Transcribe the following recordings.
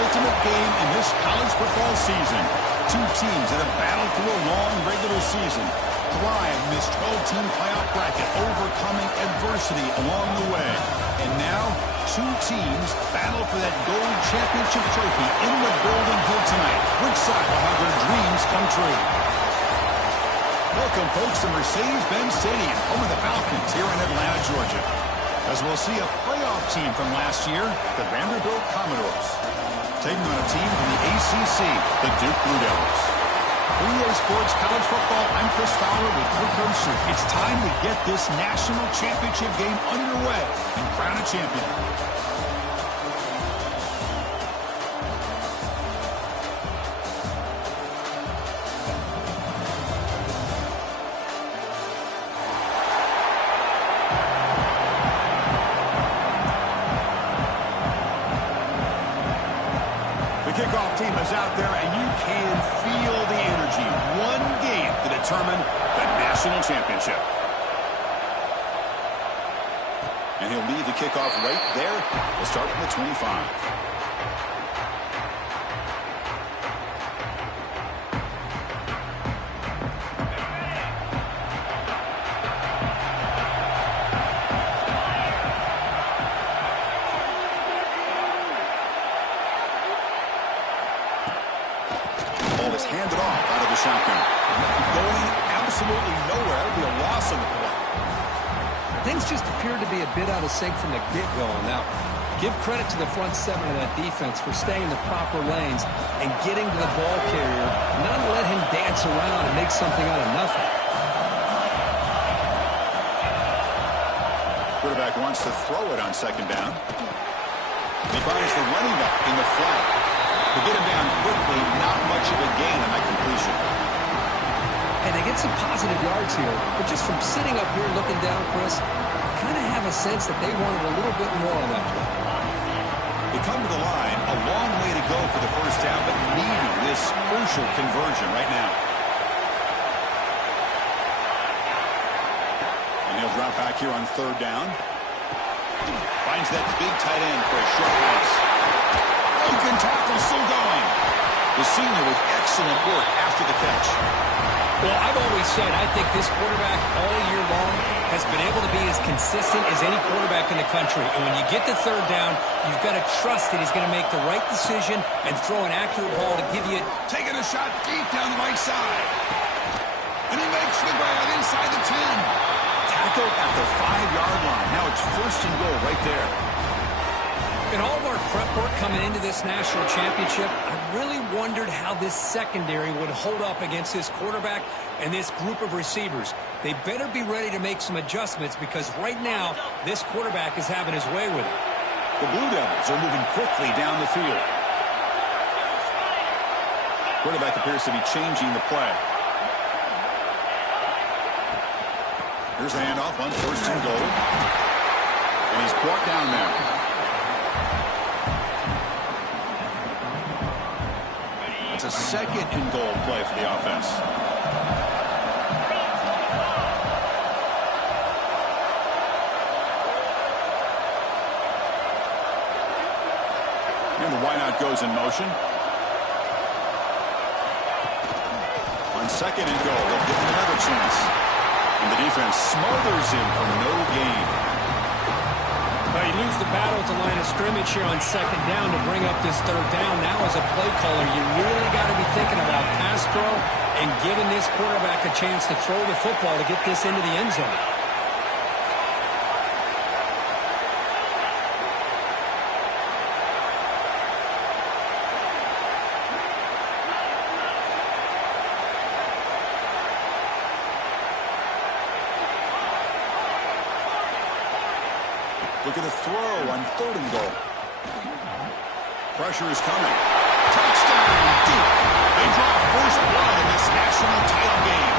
ultimate game in this college football season. Two teams that have battled through a long regular season, thrived in this 12-team playoff bracket, overcoming adversity along the way. And now, two teams battle for that gold championship trophy in the building here tonight. Which side will have their dreams come true? Welcome, folks, to Mercedes-Benz Stadium, home of the Falcons here in Atlanta, Georgia. As we'll see a playoff team from last year, the Vanderbilt Commodores, taking on a team from the ACC, the Duke Blue Devils. For EA Sports College Football, I'm Chris Fowler with Kirk Herbstreit. It's time to get this national championship game underway and crown a champion. The kickoff team is out there, and you can feel the energy. One game to determine the national championship. And he'll lead the kickoff right there. We'll start from the 25. Handed off out of the shotgun. Going absolutely nowhere. It'll be a loss on the play. Things just appeared to be a bit out of sync from the get-go on that one. Give credit to the front seven of that defense for staying in the proper lanes and getting to the ball carrier, not let him dance around and make something out of nothing. Quarterback wants to throw it on second down. He finds the running back in the flat. To get him down quickly, not much of a gain on that completion. And they get some positive yards here, but just from sitting up here looking down, Chris, I kind of have a sense that they wanted a little bit more on that play. They come to the line, a long way to go for the first down, but needing this crucial conversion right now. And he'll drop back here on third down. Finds that big tight end for a short pass. Broken tackle still going. The senior with excellent work after the catch. Well, I've always said I think this quarterback all year long has been able to be as consistent as any quarterback in the country. And when you get to third down, you've got to trust that he's going to make the right decision and throw an accurate ball to give you... Taking a shot deep down the right side. And he makes the grab inside the 10. Tackle at the 5-yard line. Now it's first and goal right there. In all of our prep work coming into this national championship, I really wondered how this secondary would hold up against this quarterback and this group of receivers. They better be ready to make some adjustments because right now, this quarterback is having his way with it. The Blue Devils are moving quickly down the field. Quarterback appears to be changing the play. Here's the handoff on first and goal. And he's brought down there. It's a second and goal play for the offense. And the wideout goes in motion. On second and goal, they'll give him another chance. And the defense smothers him for no gain. Well, you lose the battle at the line of scrimmage here on second down to bring up this third down. Now as a play caller, you really got to be thinking about pass pro and giving this quarterback a chance to throw the football to get this into the end zone. Look at the throw on third and goal. Pressure is coming. Touchdown deep. They draw first blood in this national title game.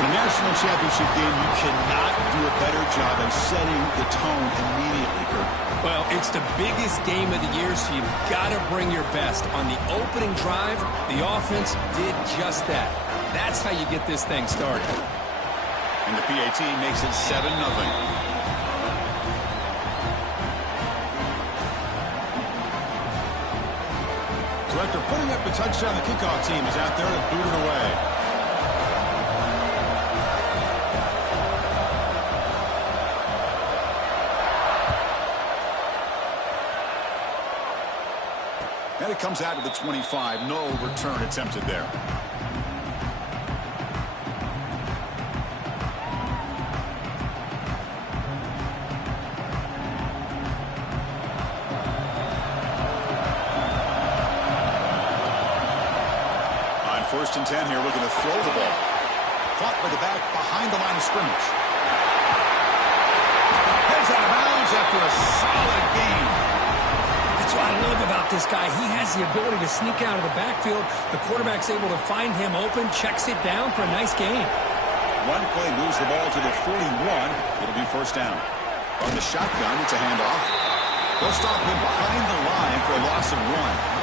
In a national championship game, you cannot do a better job of setting the tone immediately, Kirk. Well, it's the biggest game of the year, so you've got to bring your best. On the opening drive, the offense did just that. That's how you get this thing started. And the PAT makes it 7-0. So after putting up the touchdown, the kickoff team is out there to boot it away. And it comes out to the 25. No return attempted there. First and 10 here, looking to throw the ball. Caught by the back behind the line of scrimmage. Heads out of bounds after a solid gain. That's what I love about this guy. He has the ability to sneak out of the backfield. The quarterback's able to find him open, checks it down for a nice gain. One play moves the ball to the 41. It'll be first down. On the shotgun, it's a handoff. They'll stop him behind the line for a loss of 1.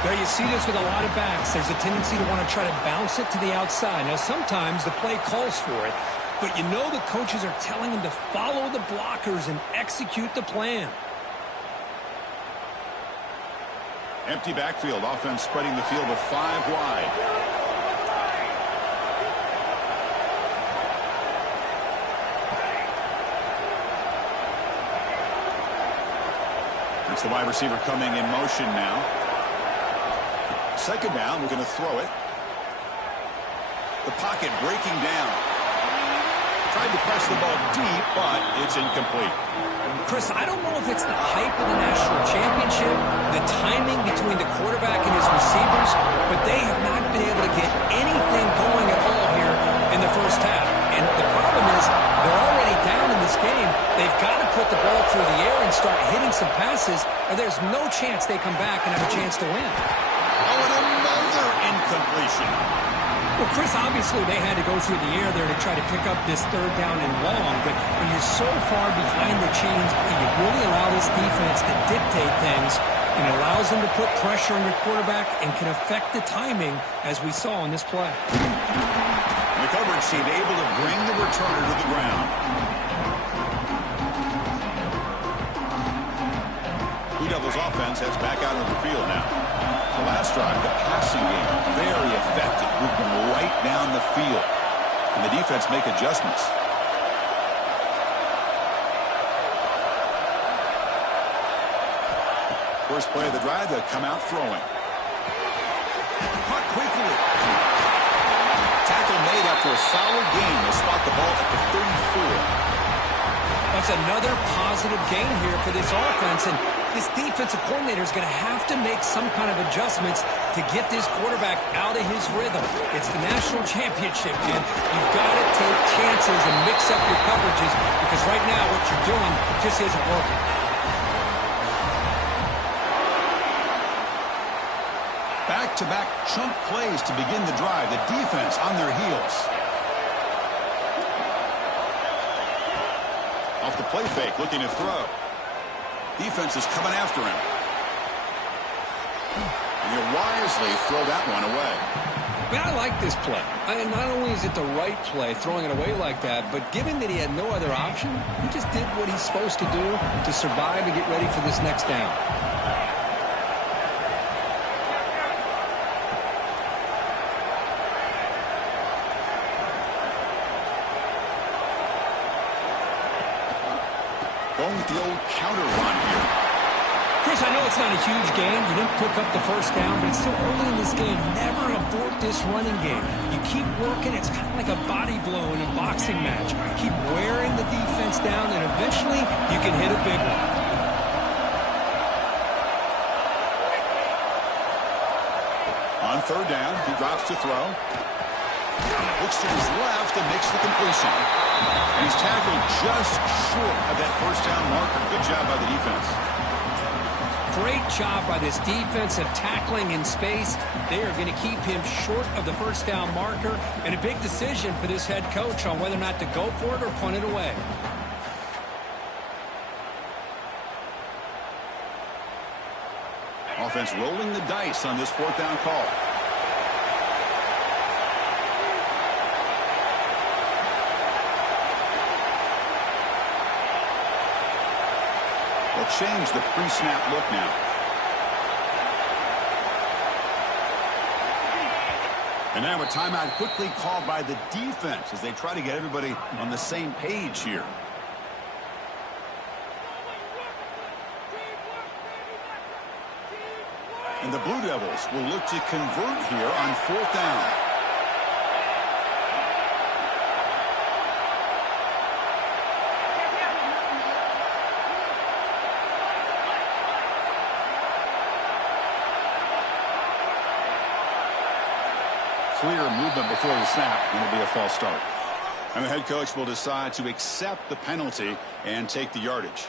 There you see this with a lot of backs. There's a tendency to want to try to bounce it to the outside. Now, sometimes the play calls for it, but you know the coaches are telling him to follow the blockers and execute the plan. Empty backfield. Offense spreading the field with 5 wide. It's the wide receiver coming in motion now. Second down, we're going to throw it. The pocket breaking down. Tried to press the ball deep, but it's incomplete. Chris, I don't know if it's the hype of the national championship, the timing between the quarterback and his receivers, but they have not been able to get anything going at all here in the first half. And the problem is they're already down in this game. They've got to put the ball through the air and start hitting some passes, or there's no chance they come back and have a chance to win. Oh, and another incompletion. Well, Chris, obviously they had to go through the air there to try to pick up this third down and long, but when you're so far behind the chains, you really allow this defense to dictate things, and it allows them to put pressure on your quarterback and can affect the timing, as we saw in this play. The coverage team able to bring the returner to the ground. Blue Devils offense heads back out on the field now. The last drive, the passing game, very effective, moving right down the field. And the defense make adjustments. First play of the drive, they'll come out throwing. Caught quickly. Tackle made after a solid gain. They spot the ball at the 34. That's another positive gain here for this offense, and this defensive coordinator is going to have to make some kind of adjustments to get this quarterback out of his rhythm. It's the national championship, Jim. You've got to take chances and mix up your coverages, because right now what you're doing just isn't working. Back-to-back chunk plays to begin the drive. The defense on their heels. Off the play fake, looking to throw. Defense is coming after him. And he'll wisely throw that one away. Man, I like this play. Not only is it the right play, throwing it away like that, but given that he had no other option, he just did what he's supposed to do to survive and get ready for this next down. Going with the old counter run here. Chris, I know it's not a huge game. You didn't pick up the first down, but it's still early in this game. Never abort this running game. You keep working. It's kind of like a body blow in a boxing match. Keep wearing the defense down, and eventually you can hit a big one. On third down, he drops to throw. Looks to his left and makes the completion. And he's tackled just short of that first down marker. Good job by the defense. Great job by this defensive tackling in space. They are going to keep him short of the first down marker. And a big decision for this head coach on whether or not to go for it or punt it away. Offense rolling the dice on this fourth down call. They'll change the pre-snap look now. And now a timeout quickly called by the defense as they try to get everybody on the same page here. And the Blue Devils will look to convert here on 4th down. Clear movement before the snap, and it'll be a false start. And the head coach will decide to accept the penalty and take the yardage.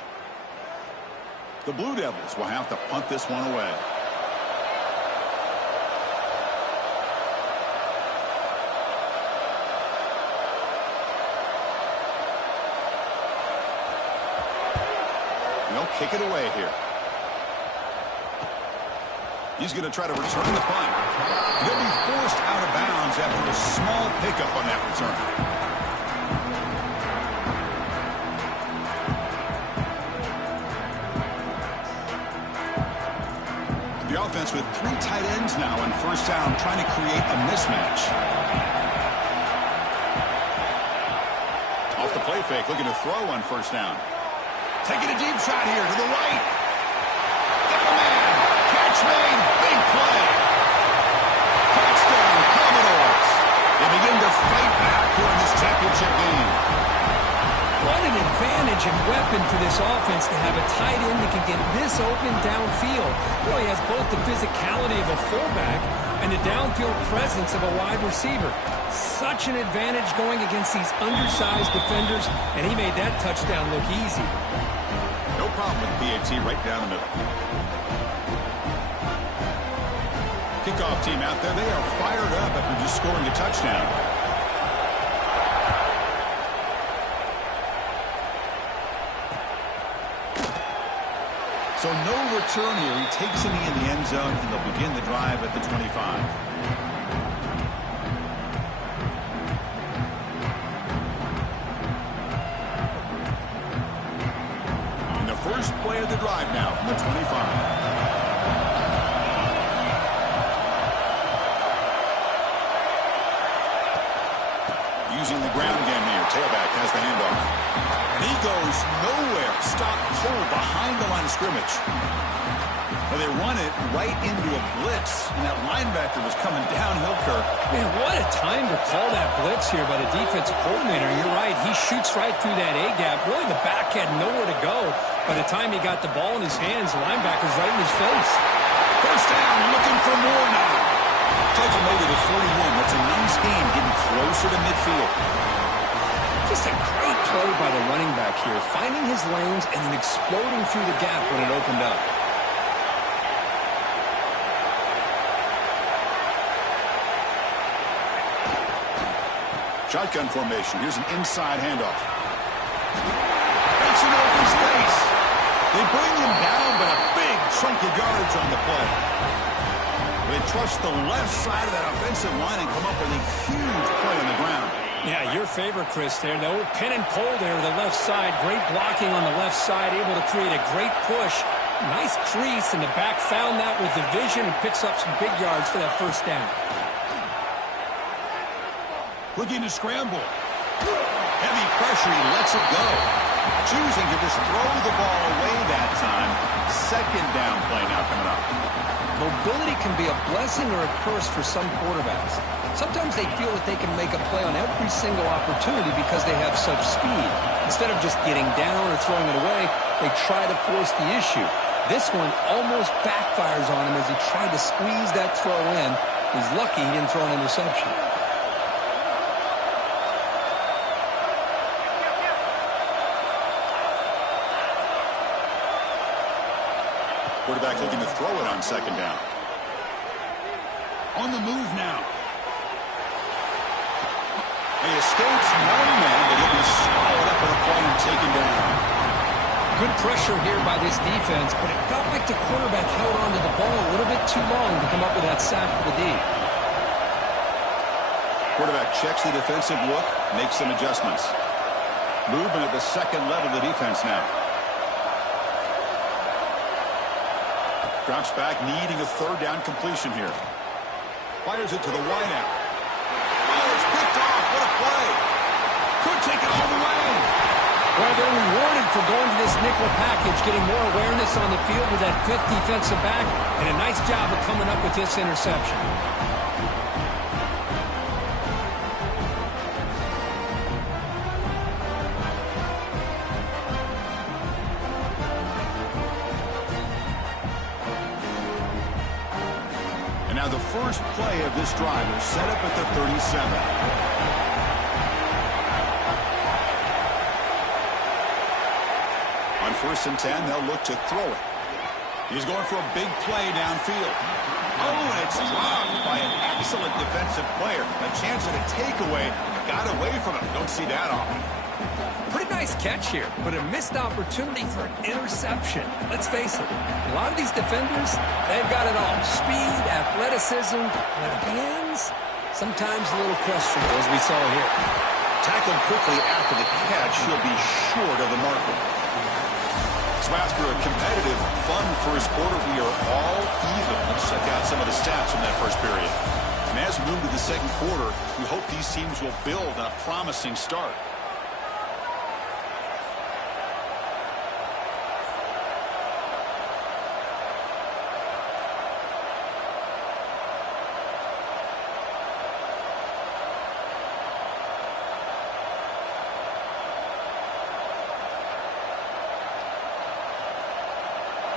The Blue Devils will have to punt this one away. And they'll kick it away here. He's going to try to return the punt. They'll be forced out of bounds after a small pickup on that return. The offense with 3 tight ends now on 1st down, trying to create a mismatch. Off the play fake, looking to throw on 1st down. Taking a deep shot here to the right. Got a man. Catch made. Big play. Touchdown, Commodores. They begin to fight back here in this championship game. What an advantage and weapon for this offense to have a tight end that can get this open downfield. Really has both the physicality of a fullback and the downfield presence of a wide receiver. Such an advantage going against these undersized defenders, and he made that touchdown look easy. No problem with PAT right down the middle. Kickoff team out there, they are fired up after just scoring a touchdown. So no return here. He takes it in the end zone, and they'll begin the drive at the 25. And the first play of the drive now from the 25. Using the ground game here. Tailback has the handoff. And he goes nowhere. Stopped cold behind the line of scrimmage. Well, they run it right into a blitz, and that linebacker was coming downhill, Kirk. Man, what a time to call that blitz here by the defensive coordinator. You're right. He shoots right through that A-gap. Really, the back had nowhere to go. By the time he got the ball in his hands, the linebacker's right in his face. 1st down, looking for more now. Takes him over to 41. That's a nice game, getting closer to midfield. Just a great play by the running back here, finding his lanes and then exploding through the gap when it opened up. Shotgun formation. Here's an inside handoff. Makes an open space. They bring him down, but a big chunk of yardage on the play. They trust the left side of that offensive line and come up with a huge play on the ground. Yeah, your favorite, Chris, there. The old pin and pull there to the left side. Great blocking on the left side, able to create a great push. Nice crease, and the back found that with the vision and picks up some big yards for that 1st down. Looking to scramble. Heavy pressure, he lets it go. Choosing to just throw the ball away that time. 2nd down play now coming up. Mobility can be a blessing or a curse for some quarterbacks. Sometimes they feel that they can make a play on every single opportunity because they have such speed. Instead of just getting down or throwing it away, they try to force the issue. This one almost backfires on him as he tried to squeeze that throw in. He's lucky he didn't throw an interception. Quarterback looking to throw it on 2nd down. On the move now. He escapes one man, but he'll be swallowed up with a play and taken down. Good pressure here by this defense, but it felt like the quarterback held onto the ball a little bit too long to come up with that sack for the D. Quarterback checks the defensive look, makes some adjustments. Movement at the 2nd level of the defense now. Drops back, needing a 3rd down completion here. Fires it to the wideout. It's picked off. What a play. Could take it all the way. Well, they're rewarded for going to this nickel package, getting more awareness on the field with that fifth defensive back, and a nice job of coming up with this interception. And now the first play of this drive is set up at the 37. On 1st and 10, they'll look to throw it. He's going for a big play downfield. Oh, and it's dropped by an excellent defensive player. A chance at a takeaway. Got away from him. Don't see that often. Pretty nice catch here, but a missed opportunity for an interception. Let's face it, a lot of these defenders, they've got it all. Speed, athleticism, but hands, sometimes a little questionable, as we saw here. Tackled quickly after the catch, he'll be short of the marker. So after a competitive, fun first quarter, we are all even. Let's check out some of the stats from that first period. And as we move to the second quarter, we hope these teams will build on a promising start.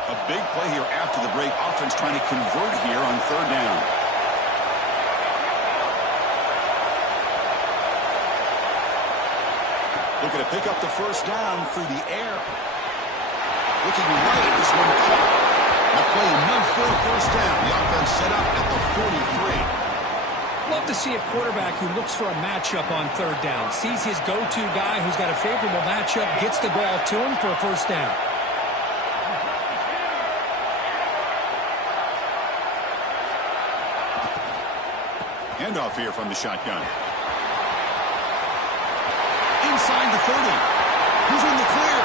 A big play here after the break. Offense trying to convert here on 3rd down. Looking to pick up the first down through the air. Looking right, this one caught. A play enough for a first down. The offense set up at the 43. Love to see a quarterback who looks for a matchup on 3rd down. Sees his go-to guy who's got a favorable matchup, gets the ball to him for a first down. Handoff here from the shotgun. Inside the 30. Who's in the clear?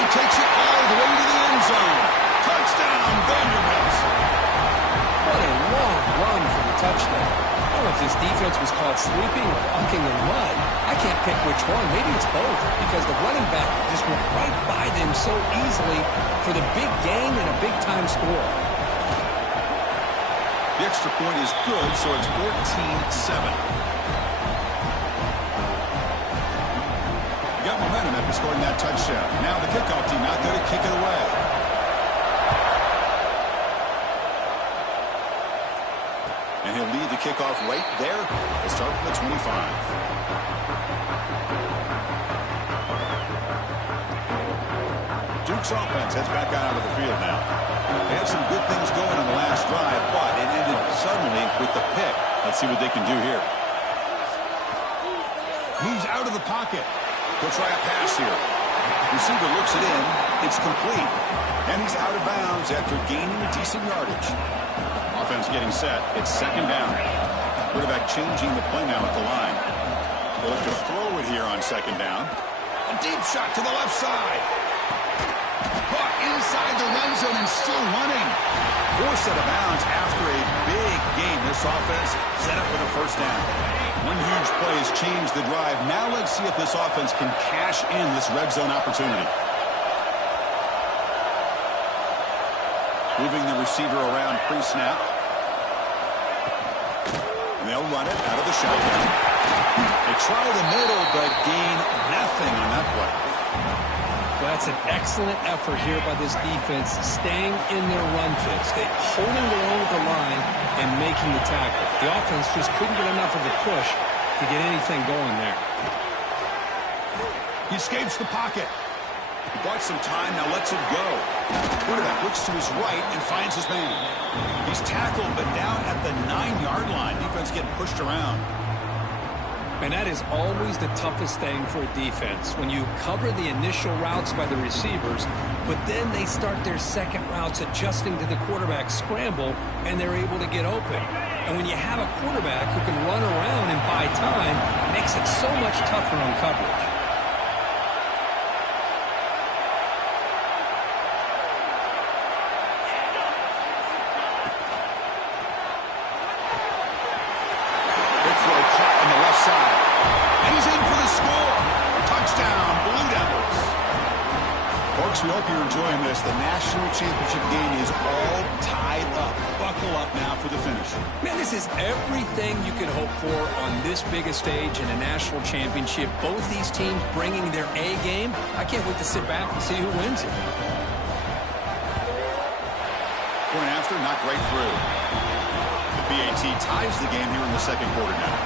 He takes it all the way to the end zone. Touchdown, Vanderbilt. What a long run for the touchdown. I don't know if this defense was caught sleeping or walking in mud. I can't pick which one. Maybe it's both, because the running back just went right by them so easily for the big gain and a big-time score. The extra point is good, so it's 14-7. You got momentum after scoring that touchdown. Now the kickoff team out there to kick it away. And he'll lead the kickoff right there. We'll start from the 25. Duke's offense heads back out onto the field now. They had some good things going on the last drive, but it ended suddenly with the pick. Let's see what they can do here. Moves out of the pocket. He'll try a pass here. Receiver looks it in. It's complete. And he's out of bounds after gaining decent yardage. Offense getting set. It's 2nd down. Quarterback changing the play now at the line. They'll look to throw it here on 2nd down. A deep shot to the left side. Caught inside the red zone and still running. Forced out of bounds after a big game. This offense set up with a first down. One huge play has changed the drive. Now let's see if this offense can cash in this red zone opportunity. Moving the receiver around pre-snap. And they'll run it out of the shotgun. They try the middle, but gain nothing on that play. That's an excellent effort here by this defense, staying in their run fits, holding their own at the line and making the tackle. The offense just couldn't get enough of a push to get anything going there. He escapes the pocket. He bought some time, now lets it go. Quarterback looks to his right and finds his man. He's tackled, but down at the 9-yard line. Defense getting pushed around. And that is always the toughest thing for a defense, when you cover the initial routes by the receivers, but then they start their second routes adjusting to the quarterback scramble, and they're able to get open. And when you have a quarterback who can run around and buy time, it makes it so much tougher on coverage. Folks, we hope you're enjoying this. The national championship game is all tied up. Buckle up now for the finish. Man, this is everything you could hope for on this biggest stage in a national championship. Both these teams bringing their A game. I can't wait to sit back and see who wins it. Point after, knocked right through. The BAT ties the game here in the second quarter now.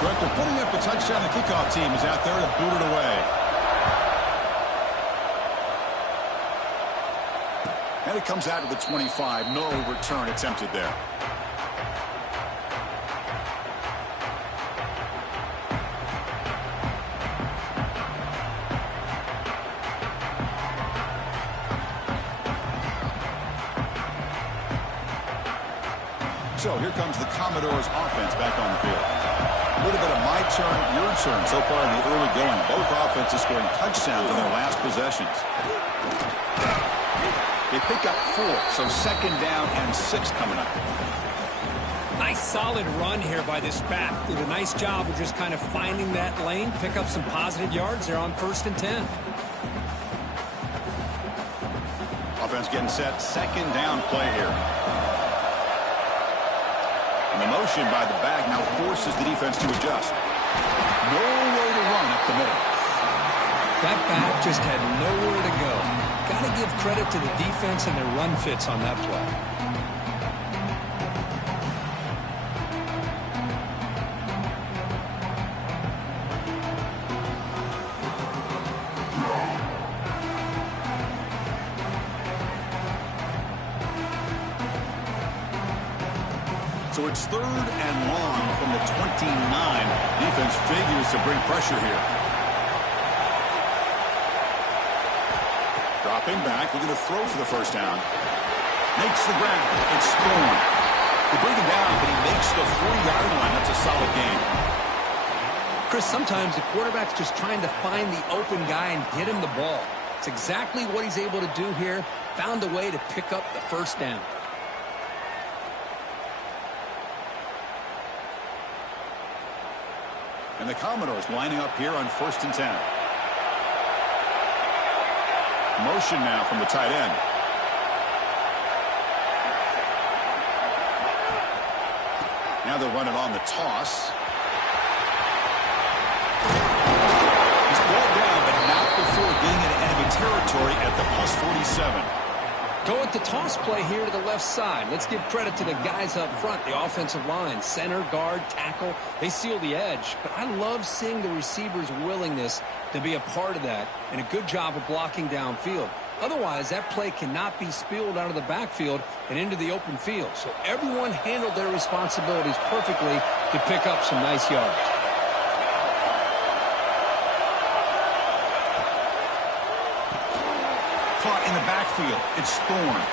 So after putting up the touchdown, the kickoff team is out there to boot it away. And it comes out to the 25. No return attempted there. So here comes the Commodores offense back on the field. A little bit of my turn, your turn so far in the early going. Both offenses scoring touchdowns in their last possessions. They pick up 4, so second down and 6 coming up. Nice solid run here by this back. Did a nice job of just kind of finding that lane, pick up some positive yards there on 1st and 10. Offense getting set, second down play here. And the motion by the back now forces the defense to adjust. Nowhere to run up the middle. That back just had nowhere to go. Got to give credit to the defense and their run fits on that play. So it's 3rd and long from the 29. Defense figures to bring pressure here. Dropping back, looking to throw for the first down. Makes the ground. It's Thorne. They bring him down, but he makes the 4-yard line. That's a solid gain. Chris, sometimes the quarterback's just trying to find the open guy and get him the ball. It's exactly what he's able to do here. Found a way to pick up the first down. And the Commodores lining up here on 1st and 10. Motion now from the tight end. Now they'll run it on the toss. He's brought down, but not before being in enemy territory at the +47. Go with the toss play here to the left side. Let's give credit to the guys up front, the offensive line, center, guard, tackle. They seal the edge. But I love seeing the receivers' willingness to be a part of that and a good job of blocking downfield. Otherwise, that play cannot be spilled out of the backfield and into the open field. So everyone handled their responsibilities perfectly to pick up some nice yards. Caught in the backfield. It's Thorne.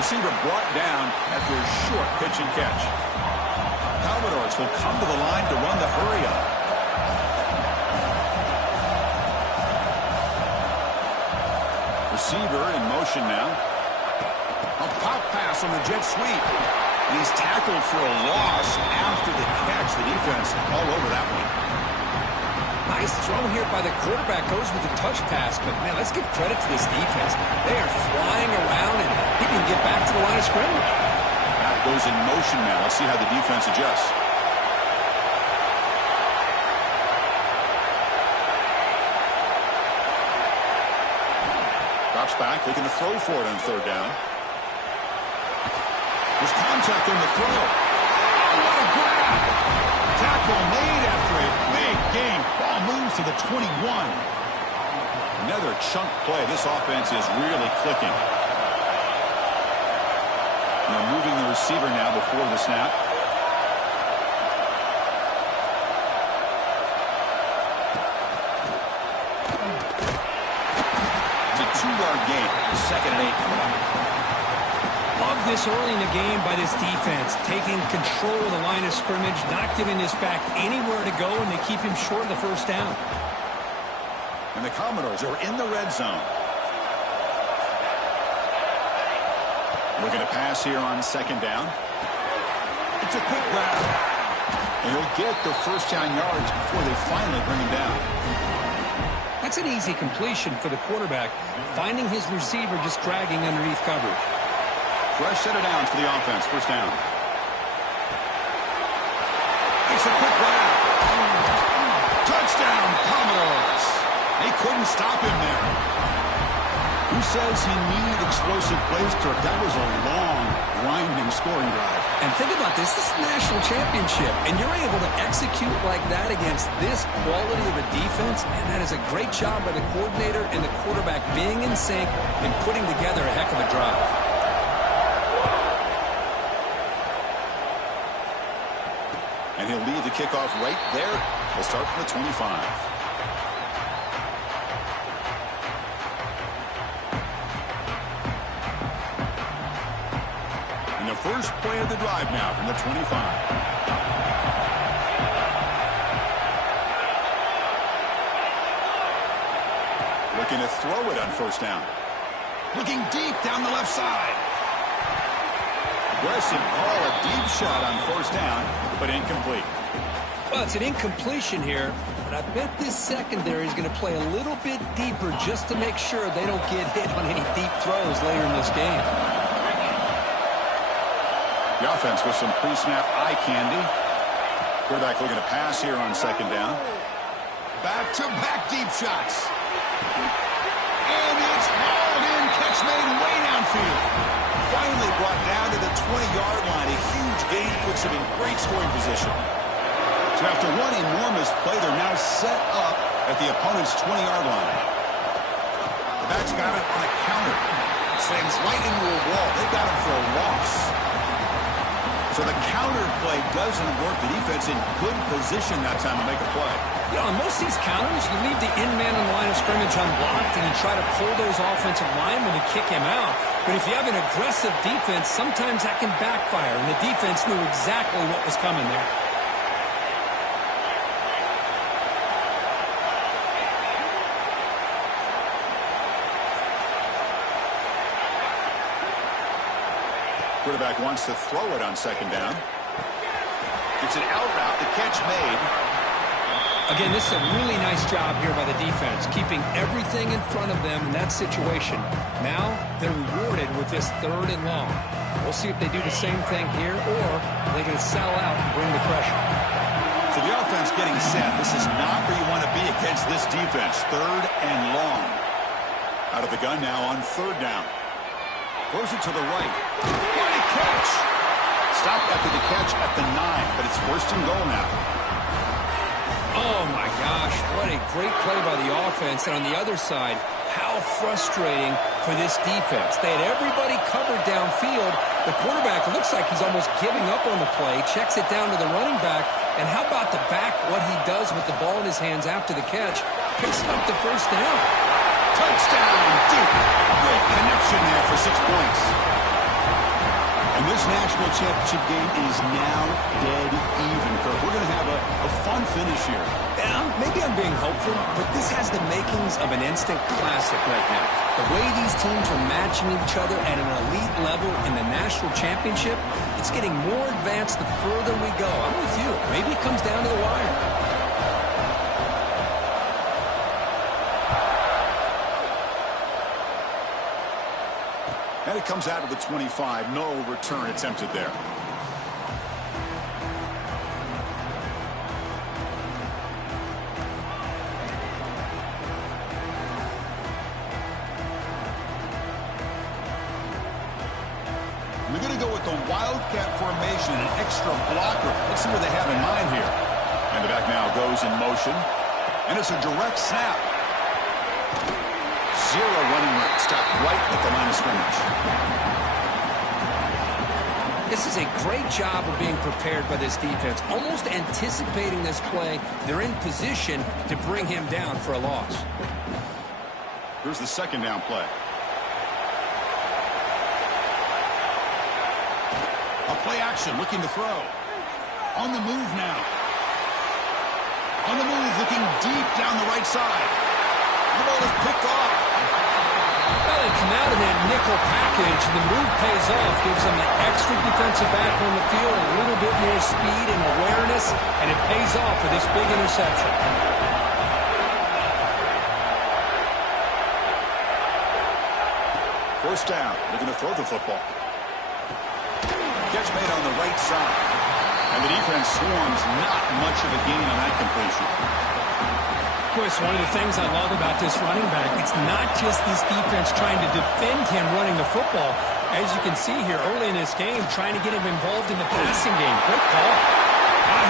Receiver brought down after a short pitch and catch. Commodores will come to the line to run the hurry-up. Receiver in motion now. A pop pass on the jet sweep. And he's tackled for a loss after the catch. The defense all over that one. Nice throw here by the quarterback. Goes with the touch pass. But, man, let's give credit to this defense. They are flying around, and he can get back to the line of scrimmage. That goes in motion now. Let's see how the defense adjusts. Drops back, looking to throw for it on 3rd down. There's contact on the throw. Oh, what a grab! Tackle made after a big game. Ball moves to the 21. Another chunk play. This offense is really clicking. Now moving the receiver now before the snap. It's a 2-yard gain. 2nd and 8 coming up. Love this early in the game by this defense, taking control of the line of scrimmage, not giving this back anywhere to go, and they keep him short of the first down. And the Commodores are in the red zone. Looking to pass here on 2nd down. It's a quick grab. And he'll get the first down yards before they finally bring him down. That's an easy completion for the quarterback, finding his receiver just dragging underneath coverage. Fresh set of downs for the offense. First down. It's a quick grab. Touchdown, Commodores. They couldn't stop him there. Who says he needed explosive plays, Kirk? That was a long, grinding scoring drive. And think about this. This is the national championship, and you're able to execute like that against this quality of a defense, and that is a great job by the coordinator and the quarterback being in sync and putting together a heck of a drive. And he'll lead the kickoff right there. He'll start from the 25. And the first play of the drive now from the 25. Looking to throw it on first down. Looking deep down the left side. Aggressive call, a deep shot on first down, but incomplete. Well, it's an incompletion here, but I bet this secondary is going to play a little bit deeper just to make sure they don't get hit on any deep throws later in this game. The offense with some pre-snap eye candy. Quarterback looking to pass here on second down. Back-to-back deep shots. And it's hauled in, catch made way downfield. Finally brought down to the 20-yard line. A huge gain puts him in great scoring position. So after one enormous play, they're now set up at the opponent's 20-yard line. The back's got it on a counter. Slams right into a wall. They got him for a loss. So the counter play doesn't work. The defense in good position that time to make a play. You know, on most of these counters, you leave the in-man in the line of scrimmage unblocked, and you try to pull those offensive linemen to kick him out. But if you have an aggressive defense, sometimes that can backfire, and the defense knew exactly what was coming there. Quarterback wants to throw it on second down. It's an out route. The catch made. Again, this is a really nice job here by the defense, keeping everything in front of them in that situation. Now they're rewarded with this third and long. We'll see if they do the same thing here, or they're going to sell out and bring the pressure. So the offense getting set. This is not where you want to be against this defense. Third and long. Out of the gun now on third down. Throws it to the right. What a catch! Stopped after the catch at the 9, but it's first and goal now. Oh, my gosh. What a great play by the offense. And on the other side, how frustrating for this defense. They had everybody covered downfield. The quarterback looks like he's almost giving up on the play. Checks it down to the running back. And how about the back, what he does with the ball in his hands after the catch? Picks up the first down. Touchdown, Duke. Great connection there for 6 points. And this national championship game is now dead even, Kirk. We're going to have a fun finish here. Yeah, maybe I'm being hopeful, but this has the makings of an instant classic right now. The way these teams are matching each other at an elite level in the national championship, it's getting more advanced the further we go. I'm with you. Maybe it comes down to the wire. And it comes out of the 25. No return attempted there. We're going to go with the Wildcat formation, an extra blocker. Let's see what they have in mind here. And the back now goes in motion. And it's a direct snap. Zero running room. Stop right at the line of scrimmage. This is a great job of being prepared by this defense. Almost anticipating this play, they're in position to bring him down for a loss. Here's the second down play. A play action, looking to throw. On the move now. On the move, looking deep down the right side. The ball is picked off. Well, they come out in that nickel package, and the move pays off, gives them the extra defensive back on the field, a little bit more speed and awareness, and it pays off for this big interception. First down. Looking to throw the football. Catch made on the right side. And the defense swarms. Not much of a gain on that completion. Chris, one of the things I love about this running back, it's not just this defense trying to defend him running the football. As you can see here early in this game, trying to get him involved in the passing game. Great call.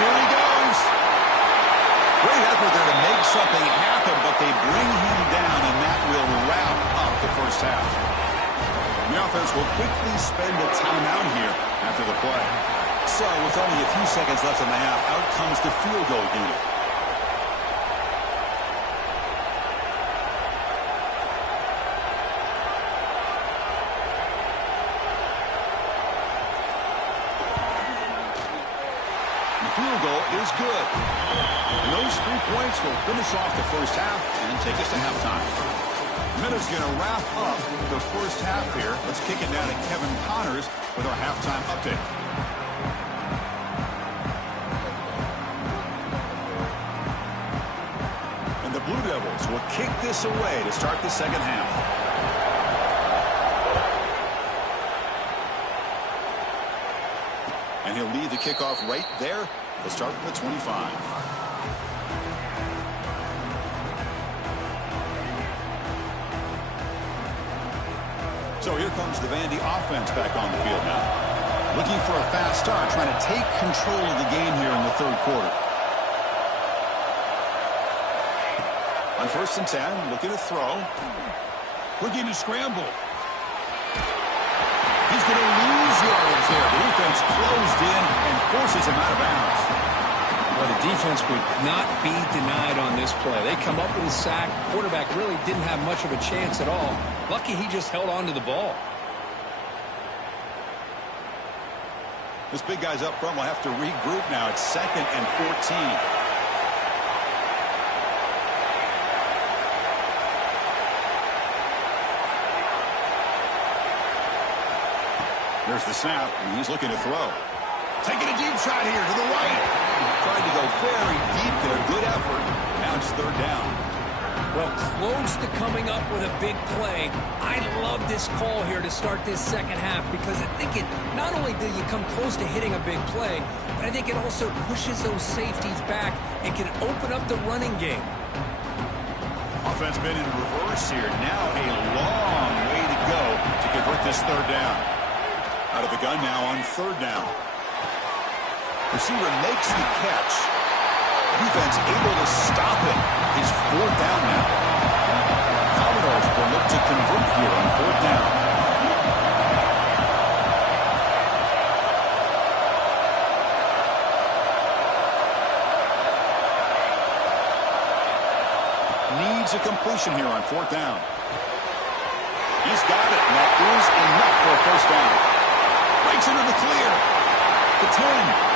Here he goes. Great effort there to make something happen, but they bring him down, and that will wrap up the first half. The offense will quickly spend a timeout here after the play. So, with only a few seconds left in the half, out comes the field goal unit. The field goal is good. And those 3 points will finish off the first half and take us to halftime. Minutes going to wrap up the first half here. Let's kick it down to Kevin Connors with our halftime update. And the Blue Devils will kick this away to start the second half. And he'll lead the kickoff right there. He'll start from the 25. So here comes the Vandy offense back on the field now. Looking for a fast start, trying to take control of the game here in the third quarter. On 1st and 10, looking to throw. Looking to scramble. He's going to lose yardage there. The defense closed in and forces him out of bounds. Well, the defense would not be denied on this play. They come up with a sack. Quarterback really didn't have much of a chance at all. Lucky he just held on to the ball. This big guy's up front will have to regroup now. It's 2nd and 14. There's the snap, and he's looking to throw. Taking a deep shot here to the right. Tried to go very deep there. Good effort. Now it's 3rd down. Well, close to coming up with a big play. I love this call here to start this second half because I think it not only do you come close to hitting a big play, but I think it also pushes those safeties back and can open up the running game. Offense been in reverse here. Now a long way to go to convert this 3rd down. Out of the gun now on 3rd down. Receiver makes the catch. Defense able to stop it. He's 4th down now. Commodores will look to convert here on 4th down. Needs a completion here on 4th down. He's got it, and that is enough for a 1st down. Breaks into the clear. The 10.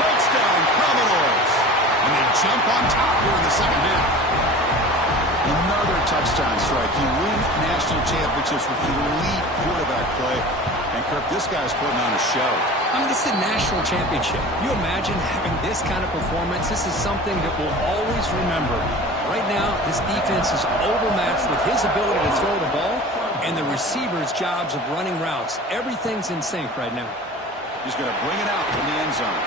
Touchdown, Commodores. And they jump on top here in the second half. Another touchdown strike. You win national championships with elite quarterback play. And, Kirk, this guy's putting on a show. I mean, this is a national championship. You imagine having this kind of performance? This is something that we'll always remember. Right now, this defense is overmatched with his ability to throw the ball and the receivers' jobs of running routes. Everything's in sync right now. He's going to bring it out from the end zone.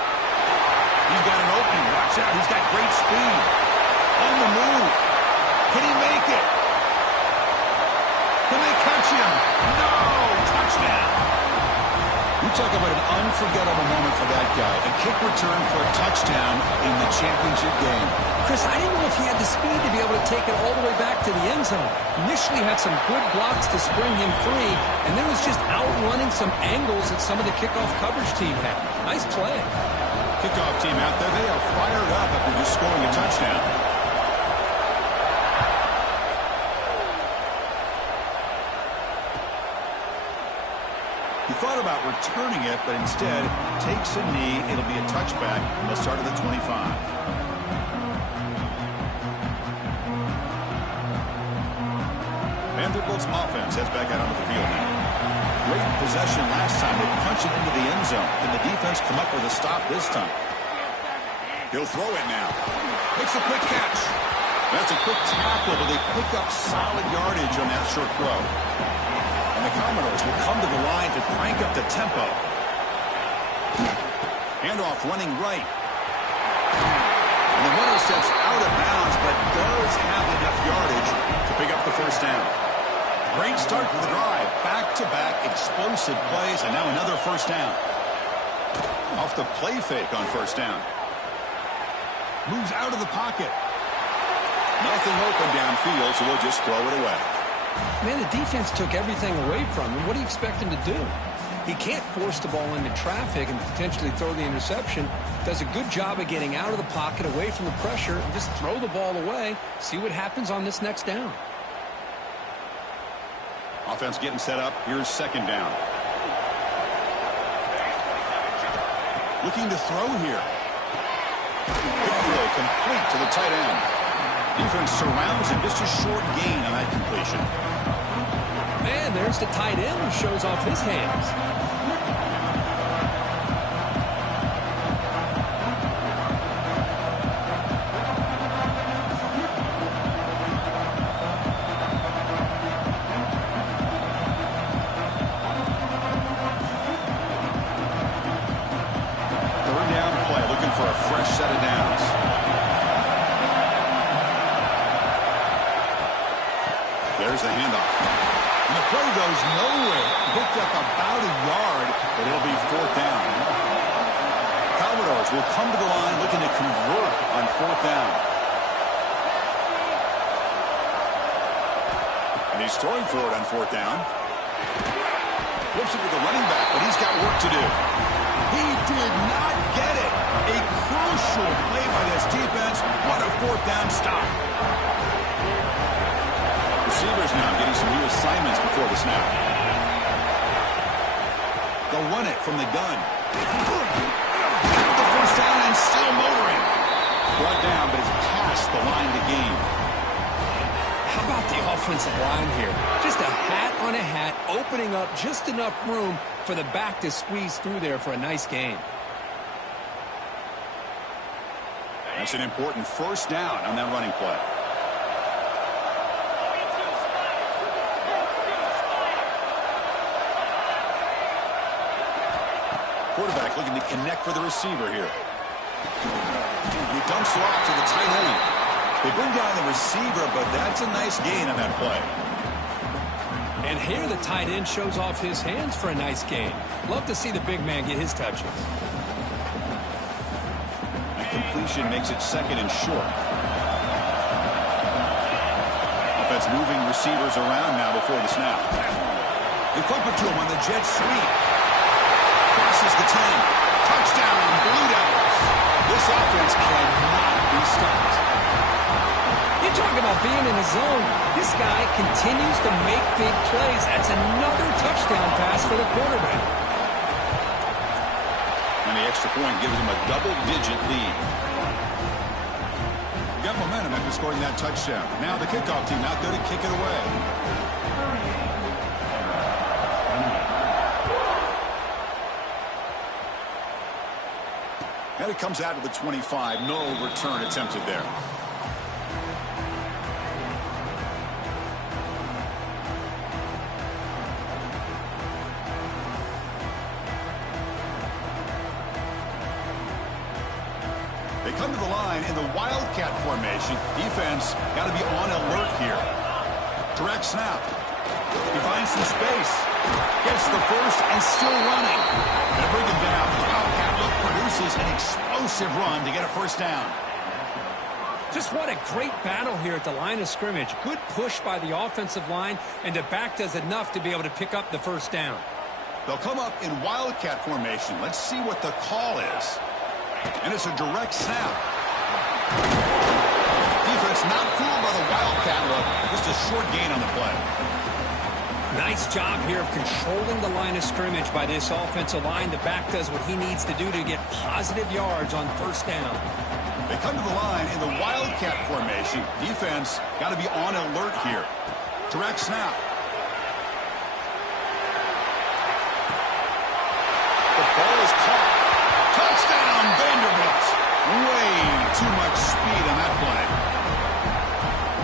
He's got an opening. Watch out. He's got great speed. On the move. Can he make it? Can they catch him? No! Touchdown! You talk about an unforgettable moment for that guy. A kick return for a touchdown in the championship game. Chris, I didn't know if he had the speed to be able to take it all the way back to the end zone. Initially had some good blocks to spring him free, and then was just outrunning some angles that some of the kickoff coverage team had. Nice play. Kickoff team out there, they are fired up after just scoring a touchdown. He thought about returning it, but instead takes a knee. It'll be a touchback, and they'll start at the 25. Vanderbilt's offense heads back out onto the field now. Great possession last time. They punch it into the end zone. Can the defense come up with a stop this time? He'll throw it now. Makes a quick catch. That's a quick tackle, but they pick up solid yardage on that short throw. And And the Commodores will come to the line to crank up the tempo. Handoff running right. And the runner steps out of bounds, but does have enough yardage to pick up the first down. Great start to the drive. Back-to-back explosive plays, and now another first down. Off the play fake on first down. Moves out of the pocket. Nothing open downfield, so we'll just throw it away. Man, the defense took everything away from him. What do you expect him to do? He can't force the ball into traffic and potentially throw the interception. Does a good job of getting out of the pocket, away from the pressure, and just throw the ball away. See what happens on this next down. Offense getting set up. Here's second down. Looking to throw here. Big throw complete to the tight end. Defense surrounds him. Just a short gain on that completion. Man, there's the tight end who shows off his hands. Set of downs. There's the handoff. And the play goes nowhere. Picked up about a yard, but it'll be fourth down. Commodores will come to the line looking to convert on fourth down. And he's throwing for it on fourth down. Flips it to the running back, but he's got work to do. He did not get it. A crucial play by this defense. What a fourth down stop. Receivers now getting some new assignments before the snap. They'll run it from the gun. The first down and still motoring. Brought down, but it's past the line to gain. How about the offensive line here? Just a hat on a hat, opening up just enough room for the back to squeeze through there for a nice gain. That's an important first down on that running play. Quarterback looking to connect for the receiver here. He dumps it off to the tight end. They bring down the receiver, but that's a nice gain on that play. And here the tight end shows off his hands for a nice gain. Love to see the big man get his touches. Completion makes it second and short. Offense moving receivers around now before the snap. They flip it to him on the jet sweep. Crosses the 10. Touchdown, Blue Devils. This offense cannot be stopped. You talk about being in the zone. This guy continues to make big plays. That's another touchdown pass for the quarterback. And the extra point gives him a double-digit lead. Got momentum after scoring that touchdown. Now the kickoff team out there to kick it away. And it comes out to the 25. No return attempted there. They come to the line in the Wildcat formation. Defense got to be on alert here. Direct snap. He finds some space. Gets the first and still running. They bring him down. The Wildcat look produces an explosive run to get a first down. Just what a great battle here at the line of scrimmage. Good push by the offensive line, and the back does enough to be able to pick up the first down. They'll come up in Wildcat formation. Let's see what the call is. And it's a direct snap. Defense not fooled by the Wildcat look. Just a short gain on the play. Nice job here of controlling the line of scrimmage by this offensive line. The back does what he needs to do to get positive yards on first down. They come to the line in the Wildcat formation. Defense got to be on alert here. Direct snap. The ball is caught. Touchdown, Vanderbilt. Way too much speed on that play.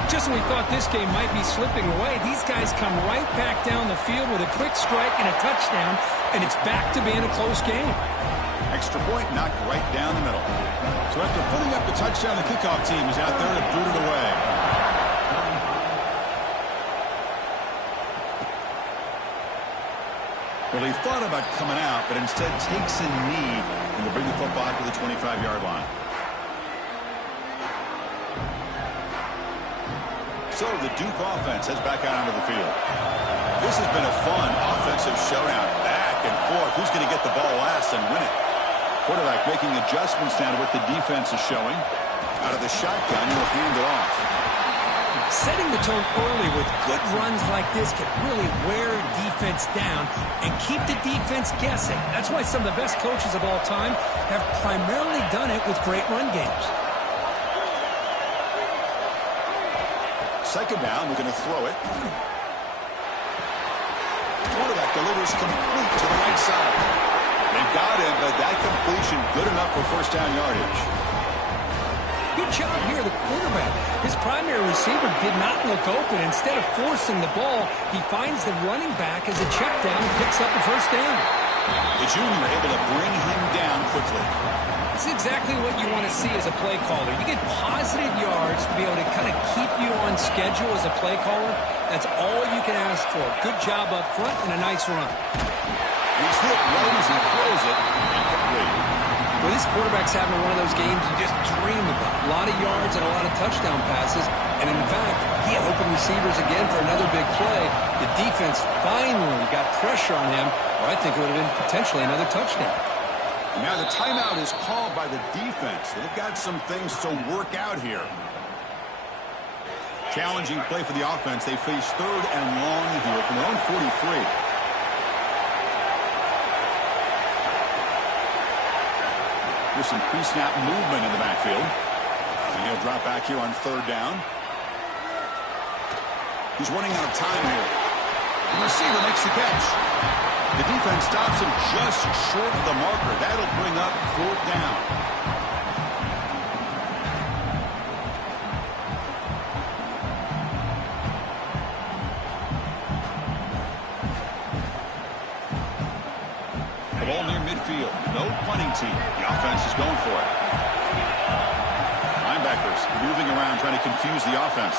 Just when we thought this game might be slipping away, these guys come right back down the field with a quick strike and a touchdown, and it's back to being a close game. Extra point knocked right down the middle. So after putting up the touchdown, the kickoff team is out there to boot it away. Well, he thought about coming out, but instead takes a knee and to bring the football out to the 25-yard line. So the Duke offense heads back out onto the field. This has been a fun offensive showdown. Back and forth. Who's going to get the ball last and win it? Quarterback making adjustments now to what the defense is showing. Out of the shotgun, he'll hand it off. Setting the tone early with good runs like this can really wear a defense down and keep the defense guessing. That's why some of the best coaches of all time have primarily done it with great run games. Second down, we're going to throw it. Quarterback delivers complete to the right side. They've got him, but that completion good enough for first down yardage. Good job here, the quarterback. His primary receiver did not look open. Instead of forcing the ball, he finds the running back as a check down and picks up a first down. The junior able to bring him down quickly. This is exactly what you want to see as a play caller. You get positive yards to be able to kind of keep you on schedule as a play caller. That's all you can ask for. Good job up front and a nice run. He's hit right as he throws it. Incomplete. Well, this quarterback's having one of those games you just dream about. A lot of yards and a lot of touchdown passes. And in fact, he had open receivers again for another big play. The defense finally got pressure on him, or I think it would have been potentially another touchdown. Now the timeout is called by the defense. They've got some things to work out here. Challenging play for the offense. They face third and long here from their own 43. There's some pre-snap movement in the backfield. And he'll drop back here on third down. He's running out of time here. The receiver makes the catch. The defense stops him just short of the marker. That'll bring up fourth down. The ball near midfield. No punting team. The offense is going for it. Linebackers moving around trying to confuse the offense.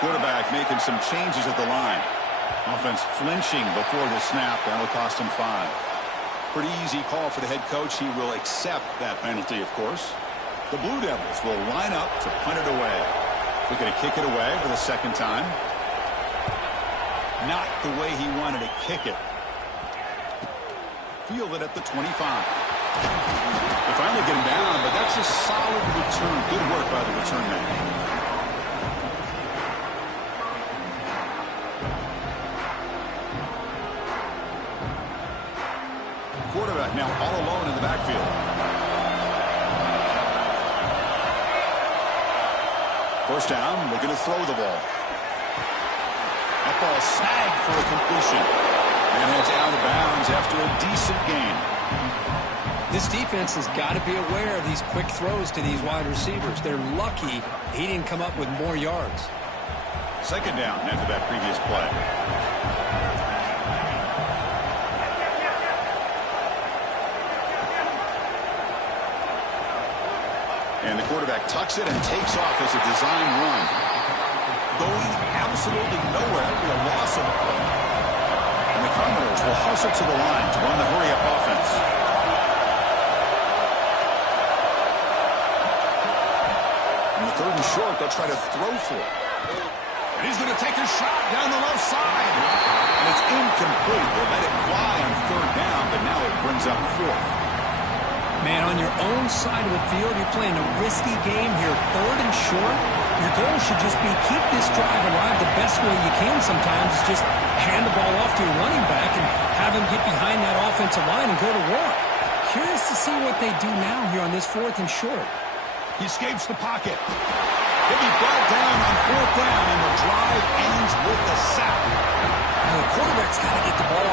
Quarterback making some changes at the line. Offense flinching before the snap. That'll cost him 5. Pretty easy call for the head coach. He will accept that penalty, of course. The Blue Devils will line up to punt it away. We're going to kick it away for the second time. Not the way he wanted to kick it. Field it at the 25. They finally get him down, but that's a solid return. Good work by the return man. Quarterback now all alone in the backfield. First down, looking to throw the ball. That ball snagged for a completion. And it's out of bounds after a decent gain. This defense has got to be aware of these quick throws to these wide receivers. They're lucky he didn't come up with more yards. Second down after that previous play. And the quarterback tucks it and takes off as a design run. Going absolutely nowhere. That'll be a loss of a play. And the Commodores will hustle to the line to run the hurry-up offense. In the third and short, they'll try to throw for it. And he's going to take a shot down the left side. And it's incomplete. They let it fly on third down, but now it brings up fourth. Man, on your own side of the field, you're playing a risky game here. Third and short, your goal should just be keep this drive alive the best way you can sometimes. Is just hand the ball off to your running back and have him get behind that offensive line and go to work. Curious to see what they do now here on this fourth and short. He escapes the pocket. He'll be brought down on fourth down, and the drive ends with a sack. Now, the quarterback's got to get the ball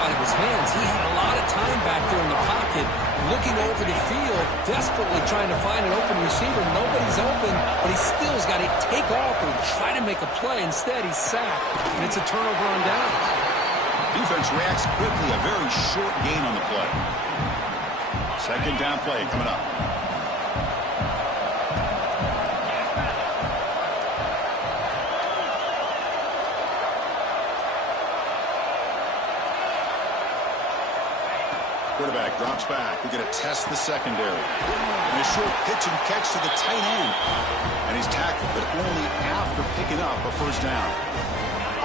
hands. He had a lot of time back there in the pocket, looking over the field, desperately trying to find an open receiver. Nobody's open, but he still's got to take off or try to make a play. Instead, he's sacked, and it's a turnover on downs. Defense reacts quickly. A very short gain on the play. Second down play coming up. Quarterback drops back. We're going to test the secondary. And a short pitch and catch to the tight end. And he's tackled, but only after picking up a first down.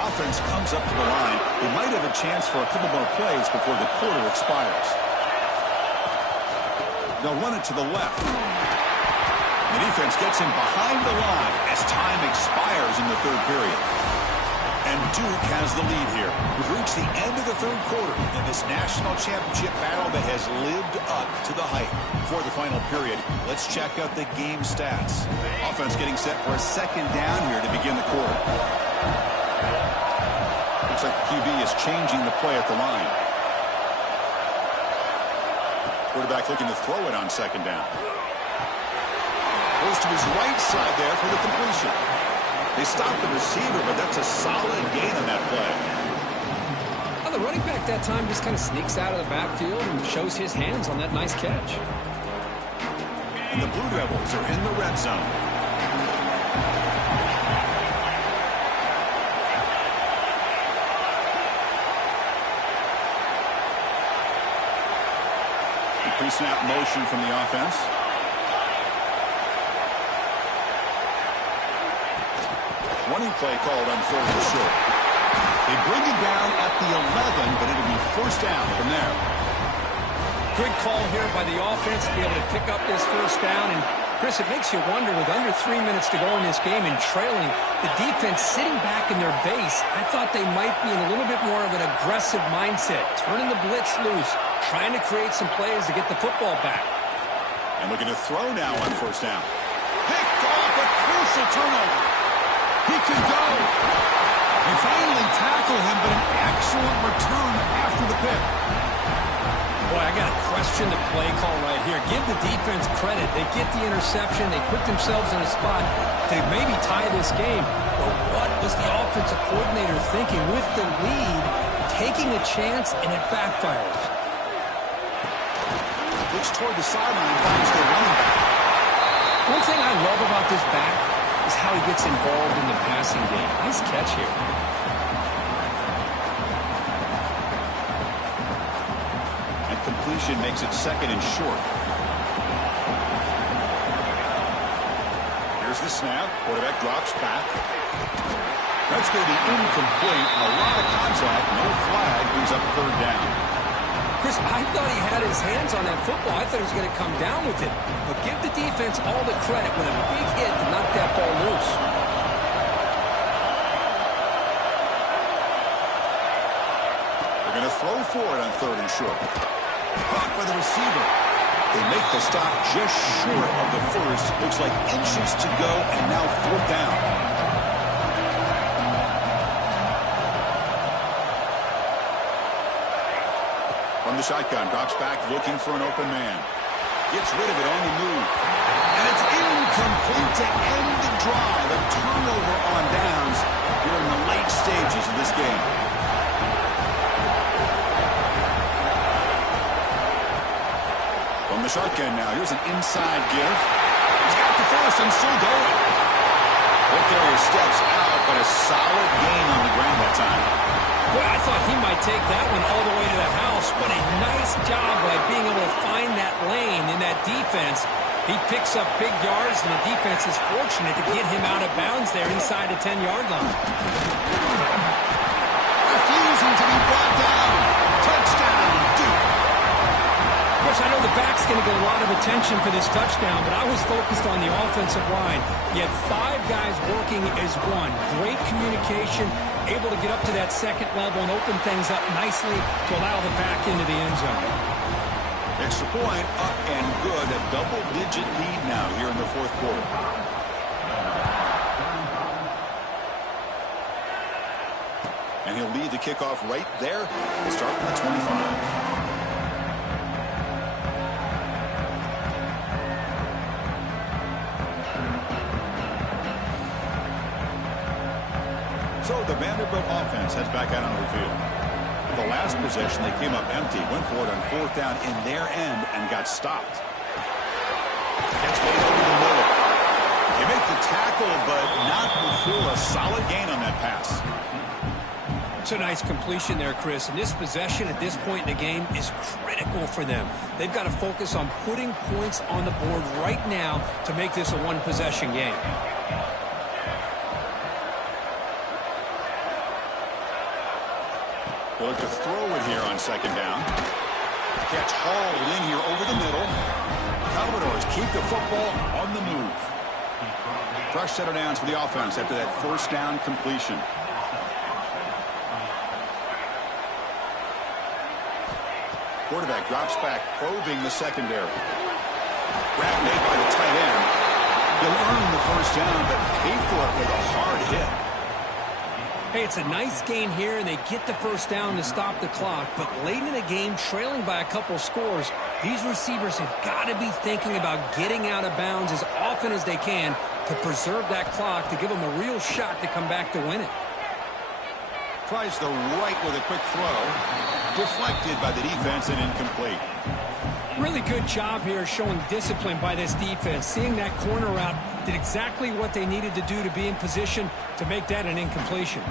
Offense comes up to the line. They might have a chance for a couple more plays before the quarter expires. They'll run it to the left. The defense gets him behind the line as time expires in the third period. And Duke has the lead here. We've reached the end of the third quarter in this national championship battle that has lived up to the hype. For the final period, let's check out the game stats. Offense getting set for a second down here to begin the quarter. Looks like the QB is changing the play at the line. Quarterback looking to throw it on second down. Goes to his right side there for the completion. They stopped the receiver, but that's a solid gain on that play. Well, the running back that time just kind of sneaks out of the backfield and shows his hands on that nice catch. And the Blue Devils are in the red zone. The pre-snap motion from the offense. Running play called on third and short. They bring it down at the 11, but it'll be first down from there. Good call here by the offense to be able to pick up this first down. And, Chris, it makes you wonder, with under 3 minutes to go in this game and trailing, the defense sitting back in their base, I thought they might be in a little bit more of an aggressive mindset, turning the blitz loose, trying to create some plays to get the football back. And looking to throw now on first down. Picked off a crucial turnover. He can go. They finally tackle him, but an excellent return after the pick. Boy, I got to question the play call right here. Give the defense credit. They get the interception. They put themselves in a spot to maybe tie this game. But what was the offensive coordinator thinking with the lead, taking a chance, and it backfires? Looks toward the sideline, finds the running back. One thing I love about this back is how he gets involved in the passing game. Nice catch here. And completion makes it second and short. Here's the snap. Quarterback drops back. That's going to be incomplete. A lot of contact. No flag. Brings up third down. Chris, I thought he had his hands on that football. I thought he was going to come down with it. But give the defense all the credit with a big hit to knock that ball loose. They're going to throw for it on third and short. Caught by the receiver. They make the stop just short of the first. Looks like inches to go, and now fourth down. From the shotgun, drops back, looking for an open man. Gets rid of it on the move. And it's incomplete to end the drive. A turnover on downs here in the late stages of this game. From the shotgun now, here's an inside give. He's got the first and still going. Ball carrier steps out, but a solid gain on the ground that time. Boy, I thought he might take that one all the way to the house. What a nice job by being able to find that lane in that defense. He picks up big yards, and the defense is fortunate to get him out of bounds there inside the 10-yard line. Refusing to be brought down. Touchdown, Duke. Of course, I know the back's going to get a lot of attention for this touchdown, but I was focused on the offensive line. You had 5 guys working as one. Great communication, able to get up to that second level and open things up nicely to allow the back into the end zone. Extra point, up and good. A double-digit lead now here in the fourth quarter. And he'll lead the kickoff right there. We'll start from the 25. So the Vanderbilt offense heads back out onto the field. The last possession, they came up empty, went for it on 4th down in their end and got stopped. Catch made over the middle. They make the tackle, but not before a solid gain on that pass. It's a nice completion there, Chris. And this possession at this point in the game is critical for them. They've got to focus on putting points on the board right now to make this a one-possession game. They'll look to throw it here on 2nd down. Catch hauled in here over the middle. Commodores keep the football on the move. Fresh set of downs for the offense after that 1st down completion. Quarterback drops back, probing the secondary. Grab made by the tight end. He'll earn the 1st down, but pay for it with a hard hit. Hey, it's a nice gain here, and they get the 1st down to stop the clock. But late in the game, trailing by a couple scores, these receivers have got to be thinking about getting out of bounds as often as they can to preserve that clock to give them a real shot to come back to win it. Tries the right with a quick throw. Deflected by the defense and incomplete. Really good job here showing discipline by this defense. Seeing that corner route did exactly what they needed to do to be in position to make that an incompletion.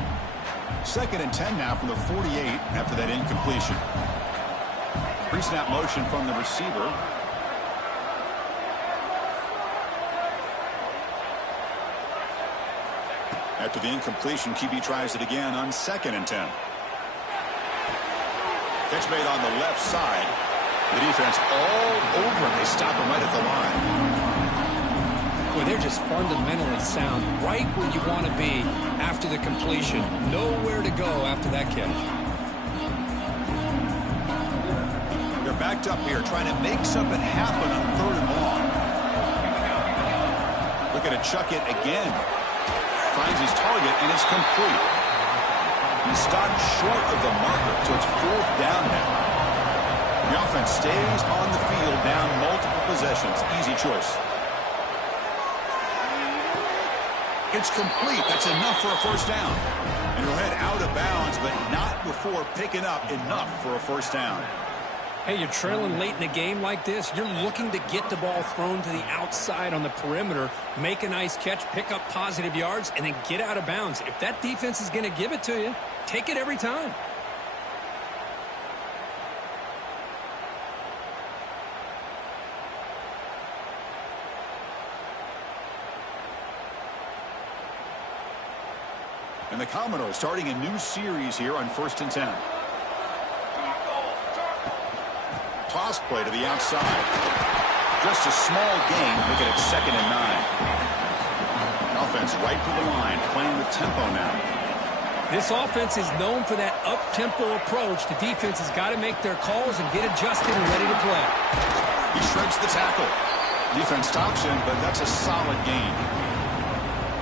2nd and 10 now from the 48 after that incompletion. Pre-snap motion from the receiver. After the incompletion, QB tries it again on 2nd and 10. Catch made on the left side. The defense all over him. They stop him right at the line. Boy, they're just fundamentally sound, right where you want to be after the completion. Nowhere to go after that catch. They're backed up here trying to make something happen on 3rd and long. Looking to chuck it again. Finds his target, and it's complete. He stopped short of the marker, so it's 4th down now. The offense stays on the field down multiple possessions. Easy choice. It's complete. That's enough for a 1st down. And he'll head out of bounds, but not before picking up enough for a 1st down. Hey, you're trailing late in the game like this. You're looking to get the ball thrown to the outside on the perimeter, make a nice catch, pick up positive yards, and then get out of bounds. If that defense is going to give it to you, take it every time. And the Commodores starting a new series here on 1st and 10. Toss play to the outside. Just a small gain. Looking at 2nd and 9. Offense right to the line, playing with tempo now. This offense is known for that up-tempo approach. The defense has got to make their calls and get adjusted and ready to play. He shreds the tackle. Defense stops him, but that's a solid gain.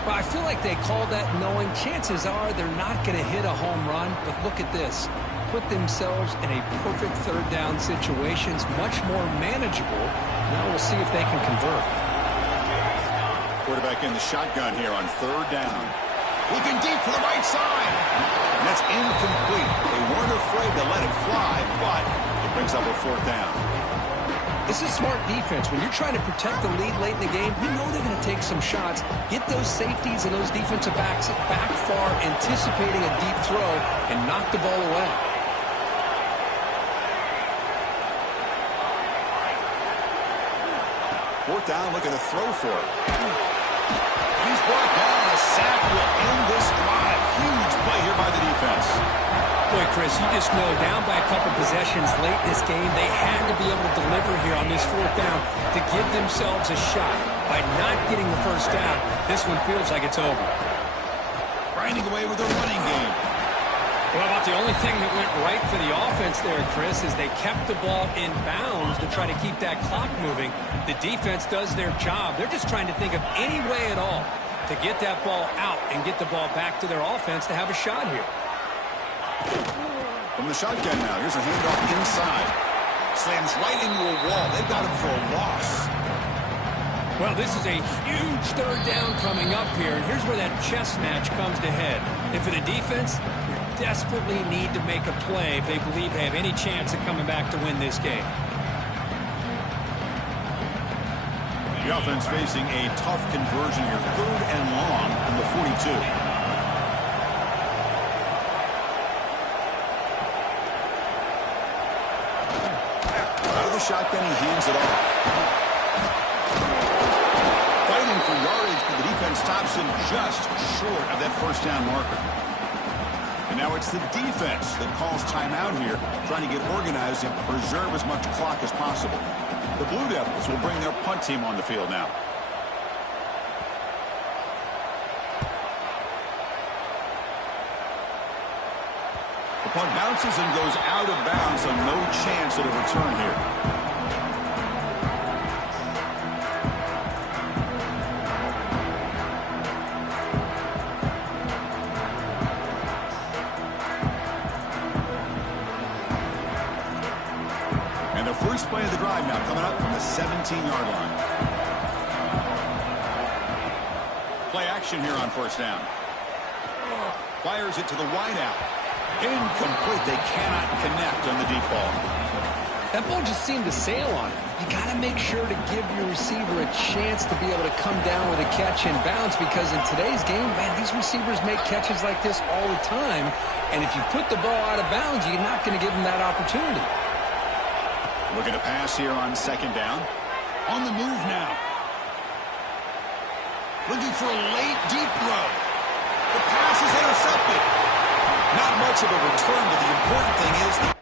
Well, I feel like they called that knowing chances are they're not going to hit a home run. But look at this. Put themselves in a perfect 3rd down situation. It's much more manageable. Now we'll see if they can convert. Quarterback in the shotgun here on 3rd down. Looking deep for the right side. And that's incomplete. They weren't afraid to let it fly, but it brings up a 4th down. This is smart defense. When you're trying to protect the lead late in the game, you know they're going to take some shots. Get those safeties and those defensive backs back far, anticipating a deep throw, and knock the ball away. Fourth down, looking to throw for it. He's brought down. A sack will end this drive. Huge play here by the defense. Boy, Chris, you just know down by a couple possessions late in this game, they had to be able to deliver here on this 4th down to give themselves a shot. By not getting the 1st down, this one feels like it's over. Grinding away with a running game. Well, about the only thing that went right for the offense there, Chris, is they kept the ball in bounds to try to keep that clock moving. The defense does their job. They're just trying to think of any way at all to get that ball out and get the ball back to their offense to have a shot here. From the shotgun now, here's a handoff inside. Slams right into a wall. They've got him for a loss. Well, this is a huge third down coming up here, and here's where that chess match comes to head. And for the defense, they desperately need to make a play if they believe they have any chance of coming back to win this game. The offense facing a tough conversion here. 3rd and long from the 42. Out of the shotgun, he hands it off. Fighting for yardage, but the defense stops him just short of that first down marker. And now it's the defense that calls timeout here, trying to get organized and preserve as much clock as possible. The Blue Devils will bring their punt team on the field now. The punt bounces and goes out of bounds, so no chance at a return here. First play of the drive now coming up from the 17-yard line. Play action here on first down. Fires it to the wideout. Incomplete. They cannot connect on the deep ball. That ball just seemed to sail on it. You got to make sure to give your receiver a chance to be able to come down with a catch and bounce, because in today's game, man, these receivers make catches like this all the time. And if you put the ball out of bounds, you're not going to give them that opportunity. Looking to pass here on second down. On the move now. Looking for a late, deep throw. The pass is intercepted. Not much of a return, but the important thing is the